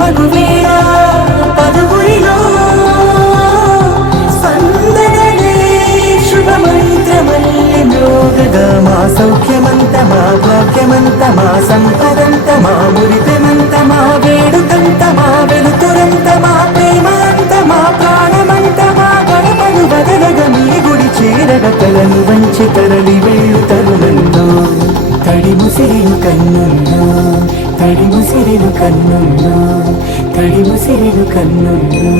మగువేళ పదుగురిలో స్పందనలే శుభమంత్రమల్లి మ్రోగగా మా సౌఖ్యమంత మా భాగ్యమంత మా సంపదంత మా మురిపెమంత మా వేడుకంత మా వెలుతురంత మా ప్రేమంత మా ప్రాణమంత మా గడపను బదలగ మీ గుడి చేరగ తలను వంచి తరలి వెళ్ళు తరుణంలో తడి ముసిరిను కన్నుల్లో తడి ముసిరిను కన్నుల్లో తడి ముసిరిను కన్నుల్లో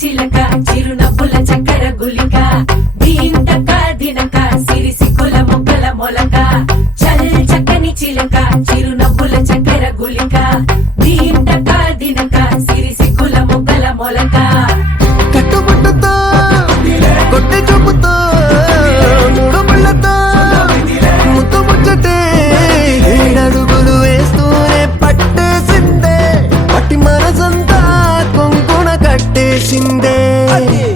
చిలక చిరునవ్వుల చక్కెర గులిక దీంతక దినక సిరి సిక్కుల మొక్కల మొలక చల్ చక్కని చిలక చిరునవ్వుల చక్కెర గులిక దీంతక దినక సిరి సిక్కుల మొక్కల మొలక కట్టుబుట్టుతో కొట్టె చూపుతో మూడు ముళ్ళతో ముత్తు ముచ్చటే ఏడడుగులు వేస్తూనే పట్టేసిందే పట్టి మనసంతా కొంకుణ కట్టేసిందే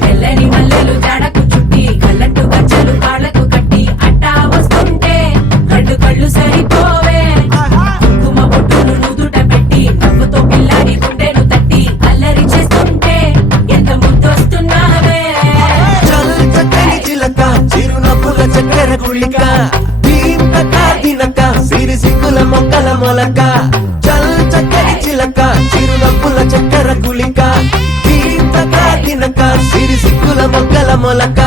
తెల్లని మల్లెలు జడకు చుట్టి కళ్ళట్టు గజ్జలు కాళ్ళకు కట్టి అట్టా వస్తుంటే కళ్ళు కళ్ళు సరిపోవే కుంకుమ బొట్టును నుదుట పెట్టి నవ్వుతో పిల్లాడి గుండెను తట్టి అల్లరి చేస్తుంటే ఎంత ముద్దొస్తున్నావే చల్ చక్కని చిలక చిరునవ్వుల చక్కెర గుళిక దీంతక దినక సిరి సిగ్గుల మొక్కల మొలక చల్ చక్కని చిలక చిరునవ్వుల చక్కెర గుళిక దీంతక దినక సిరి సిగ్గుల మొక్కల మొలక